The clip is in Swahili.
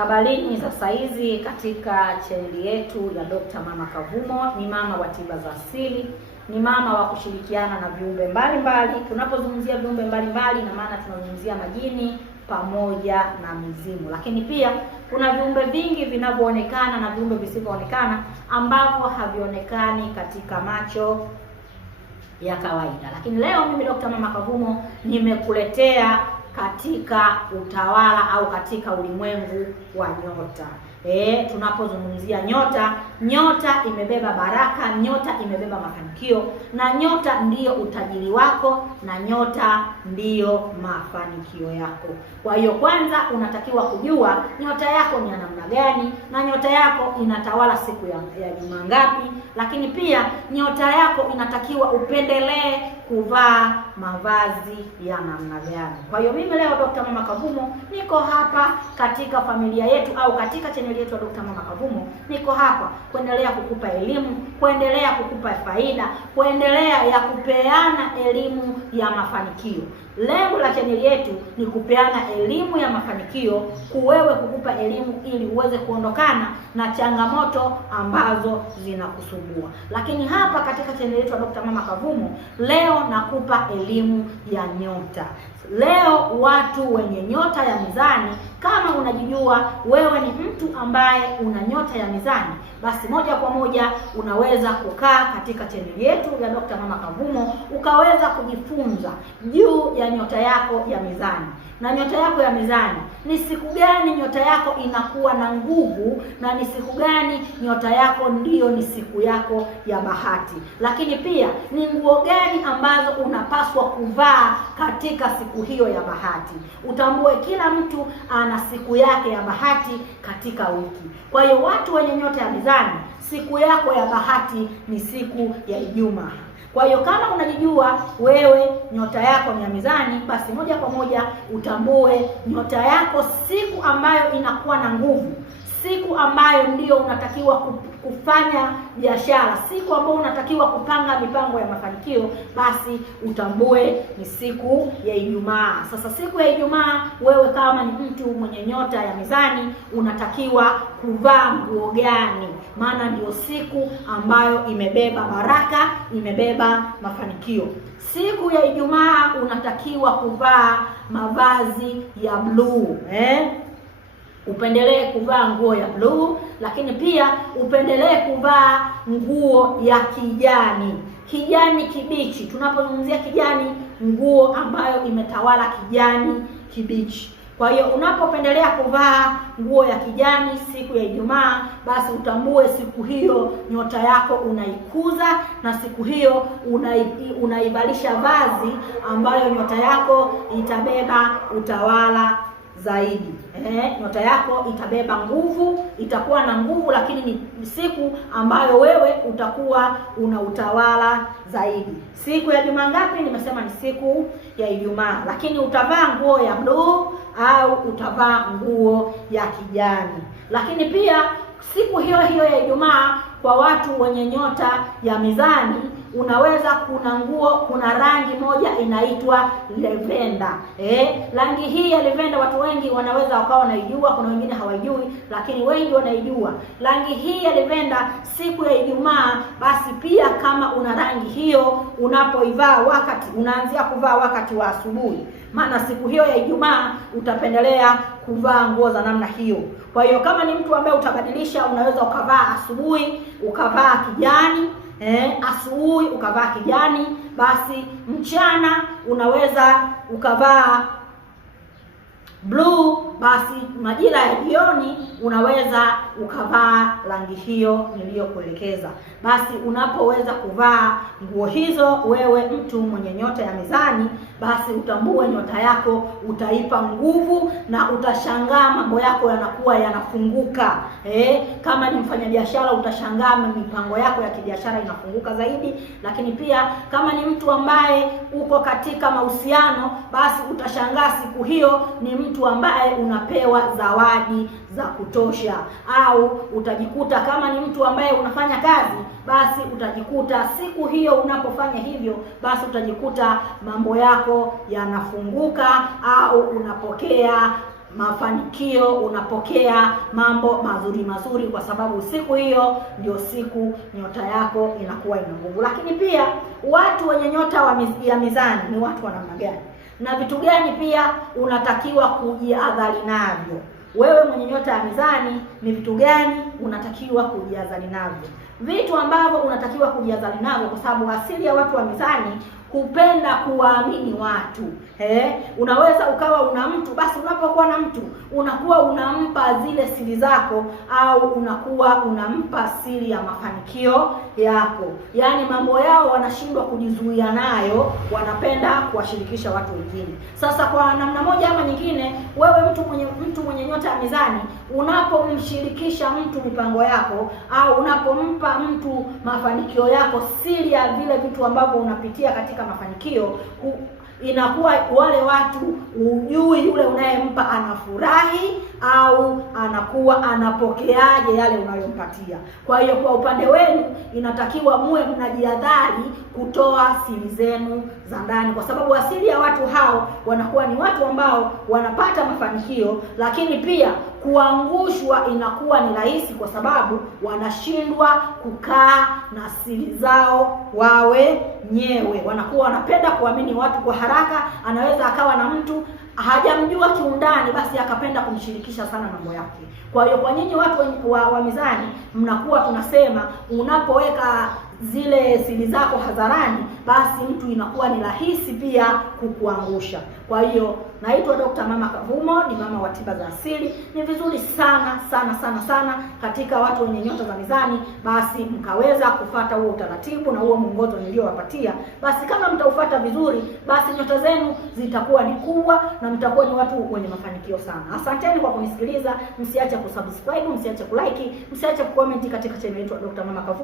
Habarini za saizi katika chaneli yetu ya Dr. Mama Kavumo. Ni mama wa tiba za asili, ni mama wa kushirikiana na viumbe mbalimbali. Tunapozungumzia viumbe mbalimbali, na maana tunazungumzia majini pamoja na mizimu, lakini pia kuna viumbe vingi vinavyoonekana na viumbe visivyoonekana ambavyo havionekani katika macho ya kawaida. Lakini leo mimi Dr. Mama Kavumo nimekuletea katika utawala au katika ulimwengu wa nyota. Tunapozungumzia nyota, nyota imebeba baraka, nyota imebeba mafanikio, na nyota ndiyo utajiri wako, na nyota ndiyo mafanikio yako. Kwa hiyo kwanza unatakiwa kujua nyota yako ni ya namna gani, na nyota yako inatawala siku ya juma ngapi, lakini pia nyota yako inatakiwa upendelee kuvaa mavazi ya namna gani. Kwa hiyo mimi leo Dr. Mama Kavumo niko hapa katika familia yetu au katika chaneli yetu ya Dr. Mama Kavumo, niko hapa kuendelea kukupa elimu, kuendelea kukupa faida, kuendelea ya kupeana elimu ya mafanikio. Lengo la chaneli yetu ni kupeana elimu ya mafanikio, kuwewe kukupa elimu ili uweze kuondokana na changamoto ambazo zinakusumbua. Lakini hapa katika chaneli yetu ya Dr. Mama Kavumo leo nakupa elimu ya nyota. Leo watu wenye nyota ya mizani, kama unajijua wewe ni mtu ambaye una nyota ya mizani, basi moja kwa moja unaweza kukaa katika chaneli yetu ya Dr. Mama Kavumo ukaweza kujifunza juu ya nyota yako ya mizani. Na nyota yako ya mizani, ni siku gani nyota yako inakuwa na nguvu, na ni siku gani nyota yako ndiyo ni siku yako ya bahati. Lakini pia ni nguo gani ambazo unapaswa kuvaa katika siku hiyo ya bahati. Utambue kila mtu ana siku yake ya bahati katika wiki. Kwa hiyo watu wenye nyota ya mizani, siku yako ya bahati ni siku ya Ijumaa. Kwa hiyo kama unajijua wewe nyota yako ni ya mizani, basi moja kwa moja utambue nyota yako siku ambayo inakuwa na nguvu, siku ambayo ndio unatakiwa kufanya biashara, siku ambayo unatakiwa kupanga mipango ya mafanikio, basi utambue ni siku ya Ijumaa. Sasa siku ya Ijumaa, wewe kama ni mtu mwenye nyota ya mizani, unatakiwa kuvaa nguo gani? Maana ndio siku ambayo imebeba baraka, imebeba mafanikio. Siku ya Ijumaa unatakiwa kuvaa mavazi ya bluu, Upendelee kuvaa nguo ya bluu, lakini pia upendelee kuvaa nguo ya kijani kibichi. Tunapozungumzia kijani, nguo ambayo imetawala kijani kibichi. Kwa hiyo unapopendelea kuvaa nguo ya kijani siku ya Ijumaa, basi utambue siku hiyo nyota yako unaikuza, na siku hiyo unaivalisha vazi ambayo nyota yako itabeba utawala zaidi. Nyota yako itabeba nguvu, itakuwa na nguvu, lakini ni siku ambayo wewe utakuwa una utawala zaidi. Siku ya juma ngapi? Nimesema ni siku ya Ijumaa. Lakini utavaa nguo ya bluu au utavaa nguo ya kijani. Lakini pia siku hiyo hiyo ya Ijumaa, kwa watu wenye nyota ya mizani, unaweza kuna rangi moja inaitwa lavenda. Rangi hii ya lavenda watu wengi wanaweza wakawa wanaijua, kuna wengine hawajui, lakini wengi wanaijua. Rangi hii ya lavenda siku ya Ijumaa, basi pia kama una rangi hiyo, unapoivaa unaanzia kuvaa wakati wa asubuhi. Maana siku hiyo ya Ijumaa utapendelea kuvaa nguo za namna hiyo. Kwa hiyo kama ni mtu ambaye utabadilisha, unaweza ukavaa asubuhi ukavaa kijani, asubuhi ukavaa kijani, basi mchana unaweza ukavaa blue, basi majira ya jioni unaweza ukavaa rangi hiyo niliyokuelekeza. Basi unapoweza kuvaa nguo hizo, wewe mtu mwenye nyota ya mizani, basi utambue nyota yako utaipa nguvu, na utashangaa mambo yako yanakuwa yanafunguka. Kama ni mfanyabiashara, utashangaa mipango yako ya kibiashara inafunguka zaidi. Lakini pia kama ni mtu ambaye uko katika mahusiano, basi utashangaa siku hiyo ni mtu ambaye unapewa zawadi za kutosha. Au utajikuta kama ni mtu ambaye unafanya kazi, basi utajikuta siku hiyo unapofanya hivyo, basi utajikuta mambo yako yanafunguka, au unapokea mafanikio, unapokea mambo mazuri mazuri, kwa sababu siku hiyo ndio siku nyota yako inakuwa ina nguvu. Lakini pia watu wenye nyota ya mizani ni watu wa namna gani na vitu gani pia unatakiwa kujihadhari navyo? Wewe mwenye nyota ya mizani, ni vitu gani unatakiwa kujihadhari navyo? Vitu ambavyo unatakiwa kujihadhari navyo, kwa sababu asili ya watu wa mizani hupenda kuwaamini watu. Unaweza ukawa una mtu, basi unapokuwa na mtu unakuwa unampa zile siri zako, au unakuwa unampa siri ya mafanikio yako. Yaani mambo yao wanashindwa kujizuia nayo, wanapenda kuwashirikisha watu wengine. Sasa kwa namna moja ama nyingine, wewe mtu mwenye nyota ya mizani, unapomshirikisha mtu mipango yako, au unapompa mtu mafanikio yako, siri ya vile vitu ambavyo unapitia katika mafanikio, inakuwa wale watu hujui yule unayempa anafurahi au anakuwa anapokeaje yale unayompatia. Kwa hiyo kwa upande wenu inatakiwa muwe mnajihadhari kutoa siri zenu za ndani, kwa sababu asili ya watu hao wanakuwa ni watu ambao wanapata mafanikio, lakini pia kuangushwa inakuwa ni rahisi, kwa sababu wanashindwa kukaa na siri zao wawe nyewe. Wanakuwa wanapenda kuamini watu kwa haraka. Anaweza akawa na mtu hajamjua kiundani, basi akapenda kumshirikisha sana mambo yake. Kwa hiyo kwa nyinyi watu wa mizani, mnakuwa tunasema unapoweka zile siri zako hadharani, basi mtu inakuwa ni rahisi pia kukuangusha. Kwa hiyo naitwa Dr. Mama Kavumo, ni mama wa tiba za asili. Ni vizuri sana sana sana sana katika watu wenye nyota za mizani, basi mkaweza kufuata huo utaratibu na huo mwongozo niliowapatia. Basi kama mtaufuata vizuri, basi nyota zenu zitakuwa ni kubwa na mtakuwa ni watu wenye mafanikio sana. Asanteni kwa kunisikiliza. Msiache kusubscribe, msiache kulike, msiache kucomment katika channel yetu ya Dr. Mama Kavumo.